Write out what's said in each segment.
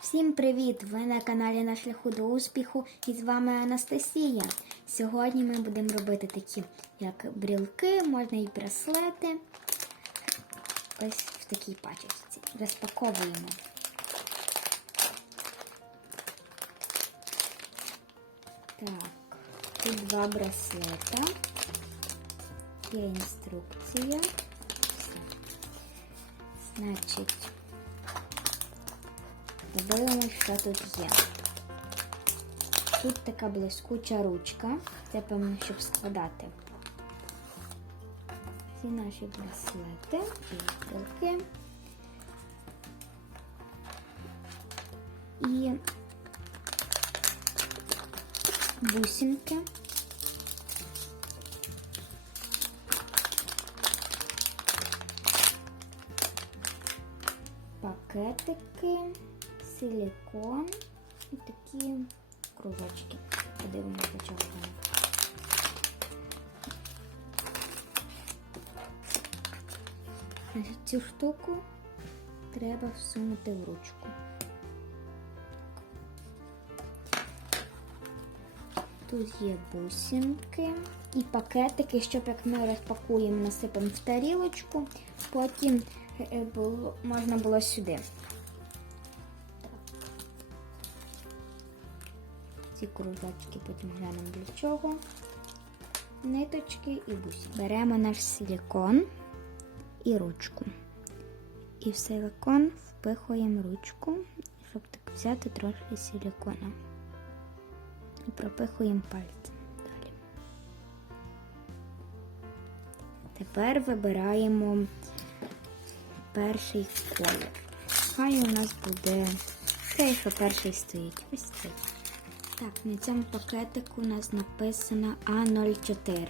Всім привіт! Ви на каналі На шляху до успіху і з вами Анастасія. Сьогодні ми будемо робити такі, як брілки, можна і браслети. Ось в такій пачечці. Розпаковуємо. Так, тут два браслета. Є інструкція. Значить, Подивимось, що тут є. Тут така блискуча ручка. Це певно, щоб складати. Ці наші браслети і стрілки. І бусинки. Пакетики силікон і такі кружочки. Подивимося, чого. Цю штуку треба всунути в ручку. Тут є бусинки і пакетики, щоб як ми розпакуємо, насипемо в тарілочку, потім е, було, можна було сюди. Ці кружочки потім глянемо для чого. Ниточки і бусі. Беремо наш силікон і ручку. І в силикон впихуємо ручку, щоб так взяти трошки силікона. І пропихуємо пальцем далі. Тепер вибираємо перший колір. Хай у нас буде цей, що перший стоїть. Ось цей. Так, на цьому пакетику у нас написано А04.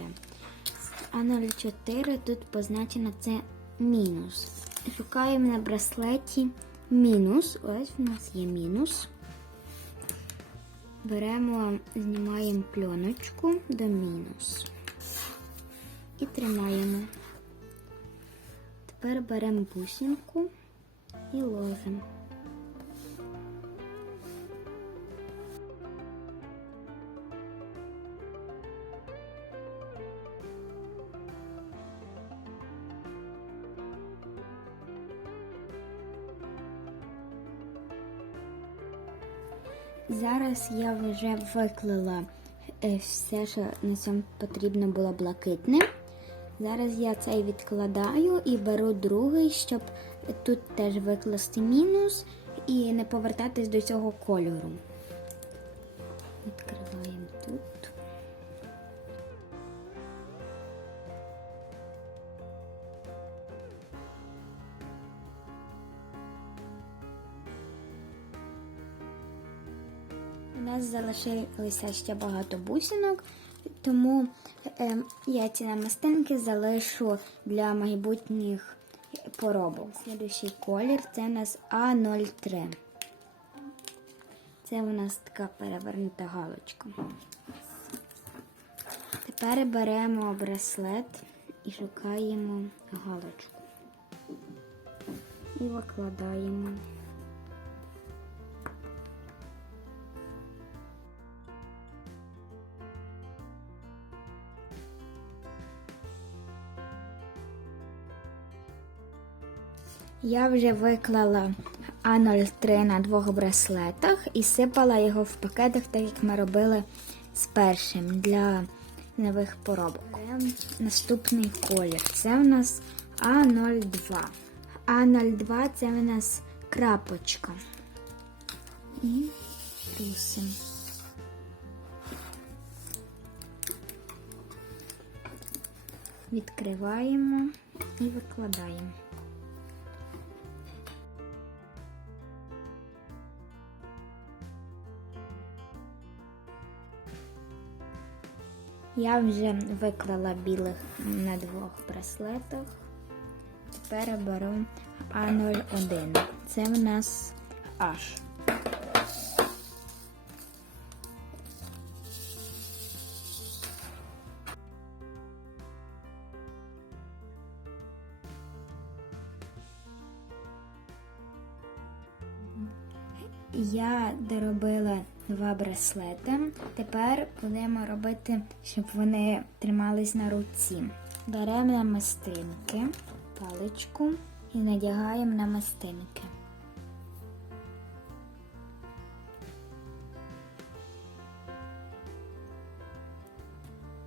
А04 тут позначено це мінус. Шукаємо на браслеті мінус. Ось у нас є мінус. Беремо, знімаємо пленочку до мінус. І тримаємо. Тепер беремо бусинку і ложимо. Зараз я вже виклала е, все, що на цьому потрібно було блакитне. Зараз я цей відкладаю і беру другий, щоб тут теж викласти мінус і не повертатись до цього кольору. Нас залишилося ще багато бусинок, тому е, я ці намистинки залишу для майбутніх поробок. Слідуючий колір це у нас А03. Це у нас така перевернута галочка. Тепер беремо браслет і шукаємо галочку. І викладаємо. Я вже виклала А03 на двох браслетах і сипала його в пакетах, так як ми робили з першим для нових поробок. Наступний колір. Це у нас А02. А02 це у нас крапочка. І трусимо. Відкриваємо і викладаємо. Я вже виклала білих на двох браслетах. Тепер беру А01. Це в нас H. я доробила два браслети. Тепер будемо робити, щоб вони тримались на руці. Беремо намистинки, паличку і надягаємо намистинки.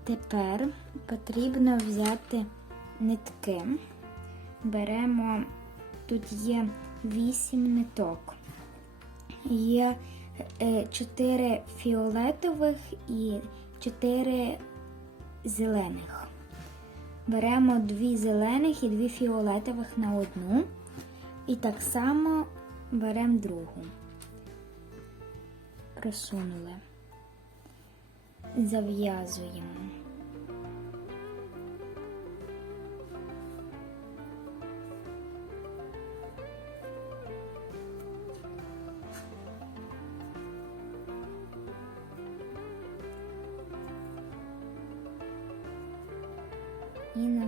Тепер потрібно взяти нитки. Беремо, тут є 8 ниток. Є 4 фіолетових і 4 зелених. Беремо 2 зелених і 2 фіолетових на одну. І так само беремо другу. Просунули. Зав'язуємо.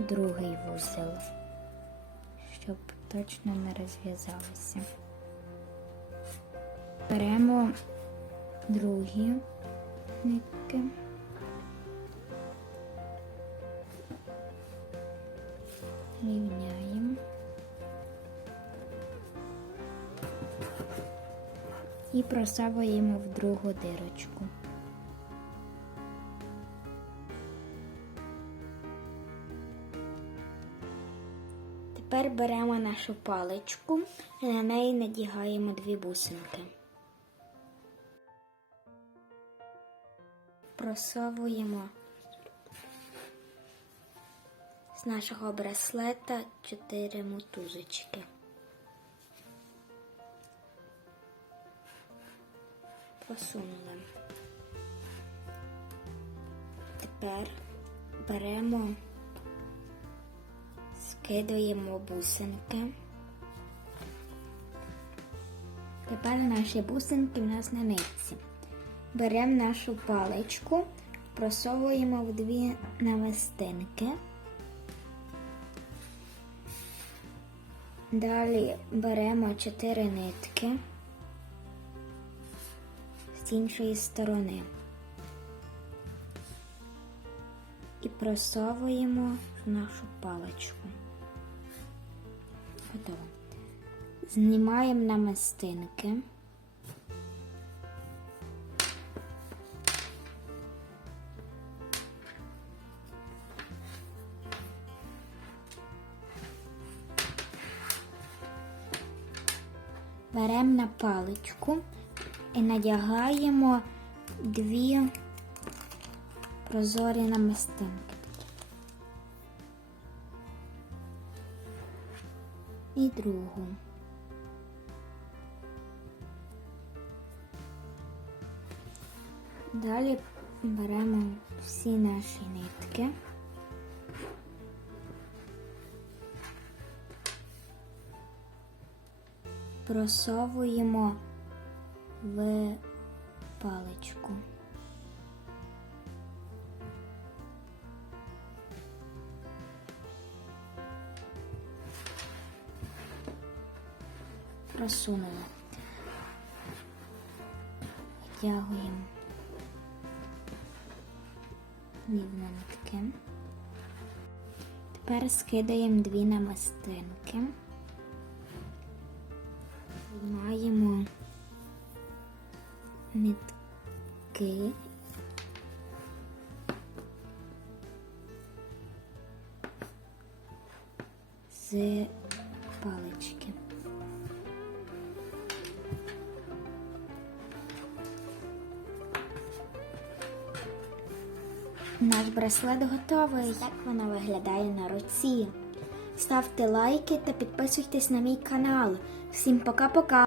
Другий вузол, щоб точно не розв'язалося. Беремо другі нитки. Рівняємо. І просовуємо в другу дирочку. Тепер беремо нашу паличку і на неї надягаємо дві бусинки. Просовуємо з нашого браслета чотири мотузочки. Просунули. Тепер беремо скидуємо бусинки. Тепер наші бусинки в нас на нитці. Беремо нашу паличку, просовуємо в дві намистинки. Далі беремо чотири нитки з іншої сторони і просовуємо в нашу паличку. Готово. Знімаємо намистинки. Беремо на паличку і надягаємо дві прозорі намистинки. І другу. Далі беремо всі наші нитки. Просовуємо в паличку. Просунули. Витягуємо рівно нитки. Тепер скидаємо дві намистинки. Маємо нитки. З палички. Наш браслет готовий. Так воно виглядає на руці. Ставте лайки та підписуйтесь на мій канал. Всім пока-пока!